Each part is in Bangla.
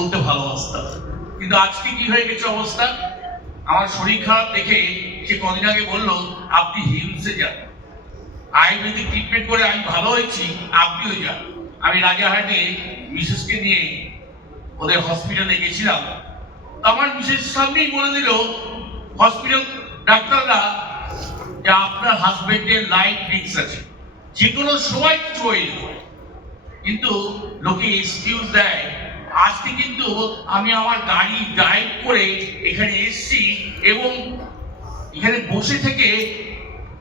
বলতে ভালোবাসতাম, কিন্তু আজকে কি হয়ে গেছে অবস্থা, আমার শরীর খারাপ দেখে সে কদিন আগে বললো আপনি হিমসে যান, আয়ুর্বেদিক ট্রিটমেন্ট করে আমি ভালো হয়েছি, আপনিও যান। আমি রাজারহাটে মিসেসকে নিয়ে ওদের হসপিটালে গেছিলাম। আমার মিসেস সামনেই বলে দিল হসপিটাল ডাক্তাররা যে আপনার হাজবেন্ডের লাইফ রিস্ক আছে, যে কোনো সময় কিছু হয়ে যেতে পারে। কিন্তু লোকে এক্সকিউজ দেয়। আজকে কিন্তু আমি আমার গাড়ি ড্রাইভ করে এখানে এসেছি এবং এখানে বসে থেকে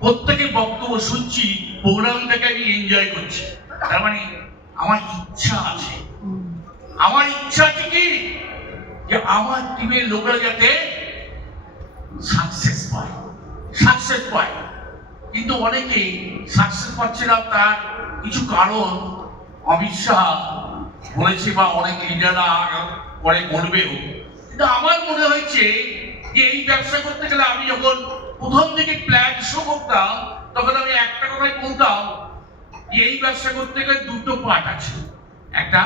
প্রত্যেকের বক্তব্য শুনছি, প্রোগ্রামটাকে আমি এনজয় করছি। তার মানে আমার ইচ্ছা আছে, আমার ইচ্ছা আছে কি যে আমার টিমের লোকেরা যাতে সাকসেস পায়। কিন্তু অনেকে সাকসেস পাচ্ছে না, তার কিছু কারণ অমিত শাহ বলেছে বা অনেক লিডাররা পরে বলবেও। কিন্তু আমার মনে হয়েছে যে এই ব্যবসা করতে গেলে আমি যখন প্রথম দিকে প্ল্যান শো করতাম তখন আমি একটা কথাই বলতাম যে এই ব্যবসা করতে গেলে দুটো পার্ট আছে, একটা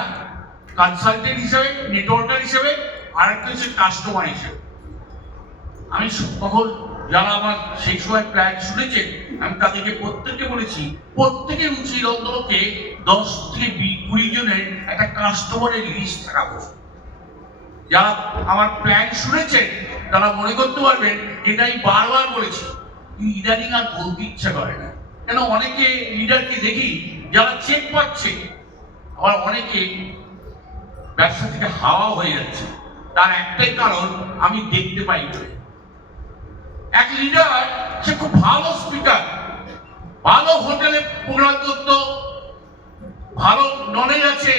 কনসালটেন্ট হিসেবে, নেটওয়ার্কার হিসেবে, আর একটা হচ্ছে কাস্টমার হিসেবে। আমি তখন যারা আমার সেই সময় প্ল্যান শুনেছেন আমি তাদেরকে প্রত্যেককে বলেছি প্রত্যেকের উচিত অন্ততকে 10 থেকে 20 জনের একটা কাস্টমারের লিস্ট থাকা উচিত। যারা আমার প্ল্যান শুনেছেন তারা মনে করতে পারবেন এটা আমি বারবার বলেছি, ইদানিং আর বলতে ইচ্ছা করে না। কেন অনেকে লিডারকে দেখি যারা চেক পাচ্ছে, আবার অনেকে ব্যবসা থেকে হাওয়া হয়ে যাচ্ছে। তার একটাই কারণ আমি দেখতে পাই। এক লিডার সে খুব ভালো স্পিকার, ভালো হোটেলে প্রোগ্রাম করতো, ভালো নলেজ আছে,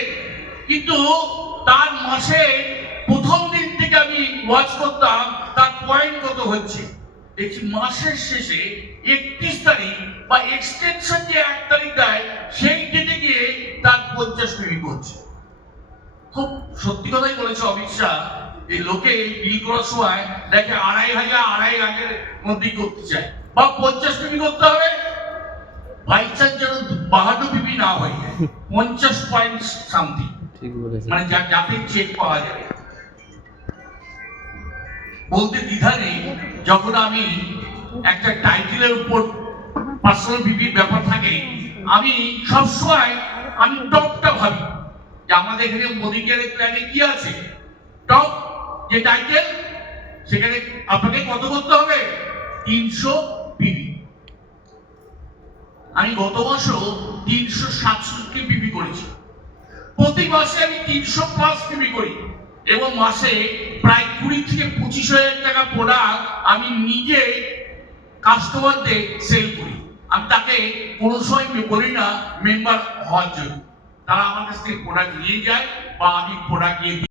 কিন্তু তার মাসে প্রথম দিন থেকে আমি ওয়াচ করতাম তার পয়েন্ট কত হচ্ছে। দেখছি মাসের শেষে 31 তারিখ বা এক্সটেনশন যে 1 তারিখ দেয় সেই ডেটে গিয়ে তার 50 মিনিট হচ্ছে। খুব সত্যি কথাই বলেছে অমিত শাহ, এই লোকে বিল করার সময় দেখে 2,500 মধ্যেই করতে চায় বা 50 পিপি করতে হবে, বাই চান্স যেন 52 পিপি না হয়, 50 পয়েন্ট সামথিং, মানে যাতে চেক পাওয়া যাবে। বলতে দ্বিধা নেই, যখন আমি একটা টাইটেলের উপর পার্সোনাল পিপির ব্যাপার থাকে আমি সবসময় আমি টপটা ভাবি যে আমাদের এখানে মোদি কেয়ারের প্ল্যানে কি আছে, টপ যে টাইটেল সেখানে আপনাকে কত করতে হবে, 300 পিপি। আমি গত মাসও 367 পিপি করেছি। প্রতি মাসে আমি 300+ পিপি করি এবং মাসে প্রায় 20 থেকে 25,000 টাকা প্রোডাক্ট আমি নিজে কাস্টমারদের সেল করি। আমি তাকে কোনো সময় বলি না মেম্বার হওয়ার জন্য, তারা আমার কাছ থেকে প্রোডাক্ট নিয়ে যায় বা আমি প্রোডাক্ট নিয়ে